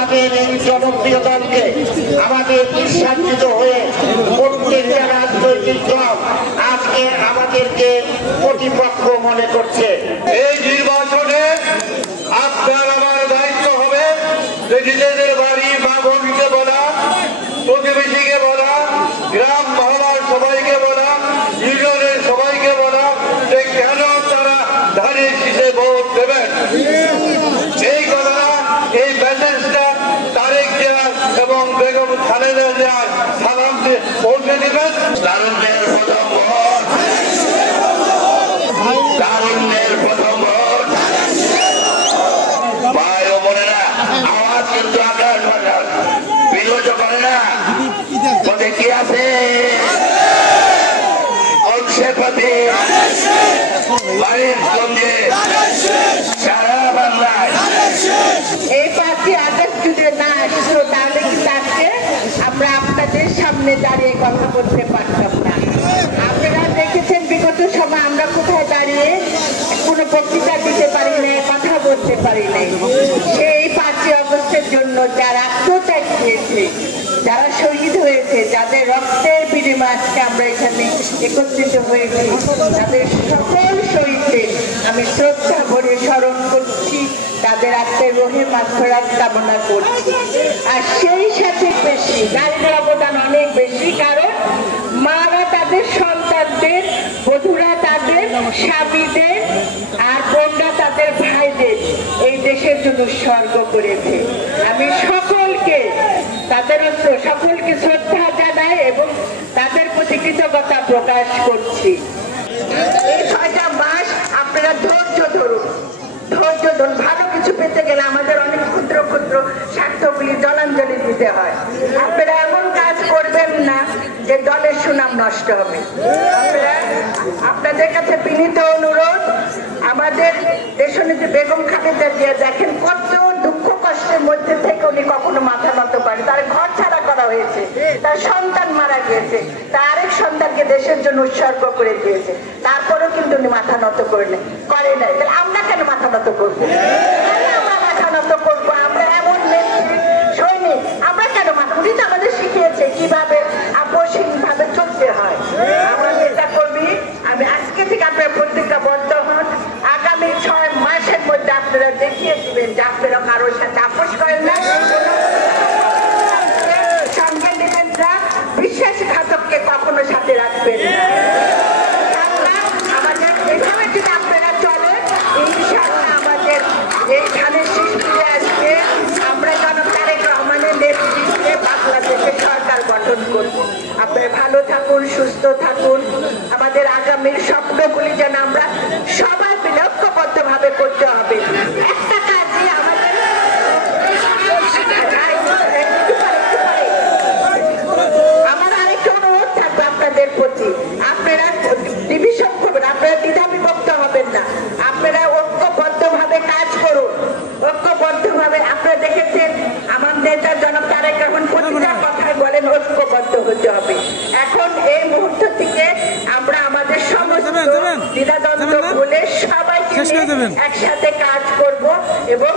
আমাদের এই জনপ্রিয় দলকে আমাদের নিঃসান্বিত হয়ে প্রত্যেকটা রাজনৈতিক দল আজকে আমাদেরকে প্রতিপক্ষ মনে করছে। এই নির্বাচনে আপনার আমার দায়িত্ব হবে যে নিজেদের বাড়ি মা বোনকে বলা, প্রতিবেশীকে বলা, গ্রাম মহলার সবাইকে বলা, ইউনিয়নের সবাইকে বলা যে কেন তারা ধানের শীষে ভোট দেবেন। এই কথা, এই মেসেজটা তারেক জিয়া এবং বেগম খালেদা জিয়ার সালাম পৌঁছে দিবেন। তারুণ্যের প্রথম ভোট, তারুণ্যের প্রথম ভোট। ভাই ও বোনেরা, আওয়াজ কিন্তু আকাশ বাতাস বিরোধ করে না। পথে কি আছে অংশেপতি বাড়িরগঞ্জে সারা বাংলায় এই 5ই আগস্ট যদি না আসতো তাহলে কিন্তু আজকে আমরা আপনাদের সামনে দাঁড়িয়ে কথা বলতে পারতাম না। আপনারা দেখেছেন বিগত সময় আমরা কোথায় দাঁড়িয়ে কোনো বক্তৃতা দিতে পারি নাই, কথা বলতে পারি নাই। সেই 5ই আগস্টের জন্য যারা আত্মত্যাগ দিয়েছে, যারা শহীদ হয়েছে, যাদের রক্তের বিনিময়ে আজকে আমরা এখানে একত্রিত হয়েছি, তাদের সকল শহীদদের আমি শ্রদ্ধা ভরে স্মরণ করছি, তাদের আত্মের রোহে মাগফিরাত কামনা করছি। আর সেই সাথে বেশি নারীদের অবদান অনেক বেশি, কারণ মারা তাদের সন্তানদের, বধূরা তাদের স্বামীদের, আর বোনরা তাদের ভাইদের এই দেশের জন্য উৎসর্গ করেছে। আমি সকলকে সকলকে শ্রদ্ধা জানাই এবং তাদের প্রতি কৃতজ্ঞতা প্রকাশ করছি। এই 6টা মাস আপনারা ধৈর্য ধরুন। ভালো কিছু পেতে গেলে আমাদের অনেক ক্ষুদ্র ক্ষুদ্র স্বার্থগুলি জলাঞ্জলি দিতে হয়। আপনারা এমন কাজ করবেন না যে দলের সুনাম নষ্ট হবে। আপনাদের কাছে বিনীত অনুরোধ, আমাদের দেশনেত্রী বেগম খালেদা জিয়া দেখেন কত দুঃখ কষ্টের মধ্যে থেকে উনি কখনো মাথা নত করেন। তার ঘর ছাড়া করা হয়েছে, তার সন্তান মারা গিয়েছে, তার আরেক সন্তানকে দেশের জন্য উৎসর্গ করে দিয়েছে, তারপরেও কিন্তু উনি মাথা নত করে নাই। তাহলে আমরা কেন মাথা নত করবো? আমরা মাথা নত করবো? আমরা এমন সৈনিক, আমরা কেন মাথা? উনি তো আমাদের শিখিয়েছে কিভাবে আপসহীন ভাবে চলতে হয়। আমরা যেটা করবি, আমি আজকে থেকে আপনার প্রতিজ্ঞাবদ্ধ হন, আগামী 6 মাসের মধ্যে আপনারা দেখিয়ে দিবেন যে আপনারা কারোর সাথে আপোষ করেন না, সঙ্গে নেবেন না, বিশ্বাসঘাতককে কখনো সাথে রাখবেন না। আমাদের এভাবে যদি আপনারা চলেন, ইনশাআল্লাহ আমাদের এই ধানের শীষ ফিরে আসবে। আমরা জনাব তারেক রহমানের নেতৃত্বে বাংলাদেশে সরকার গঠন করব। আপনারা ভালো থাকুন, সুস্থ থাকুন। আমাদের আগামীর স্বপ্নগুলি যেন আমরা সবাই মিলে ঐক্যবদ্ধভাবে করতে হবে। একটা কাজই আমাদের আমার আরেকটা অনুরোধ থাকবে আপনাদের প্রতি, আপনারা ডিভিশন করবেন, আপনারা দ্বিধাবিভক্ত হবেন না, আপনারা ঐক্যবদ্ধভাবে কাজ করুন। ঐক্যবদ্ধভাবে আপনারা দেখেছেন আমার নেতা জনাব তারেক রহমান প্রতিটা কথায় বলেন ঐক্যবদ্ধ হতে হবে। এখন এই মুহূর্ত থেকে আমরা আমাদের সমস্ত দ্বিধাদ্বন্দ্ব ভুলে সবাইকে একসাথে কাজ করব এবং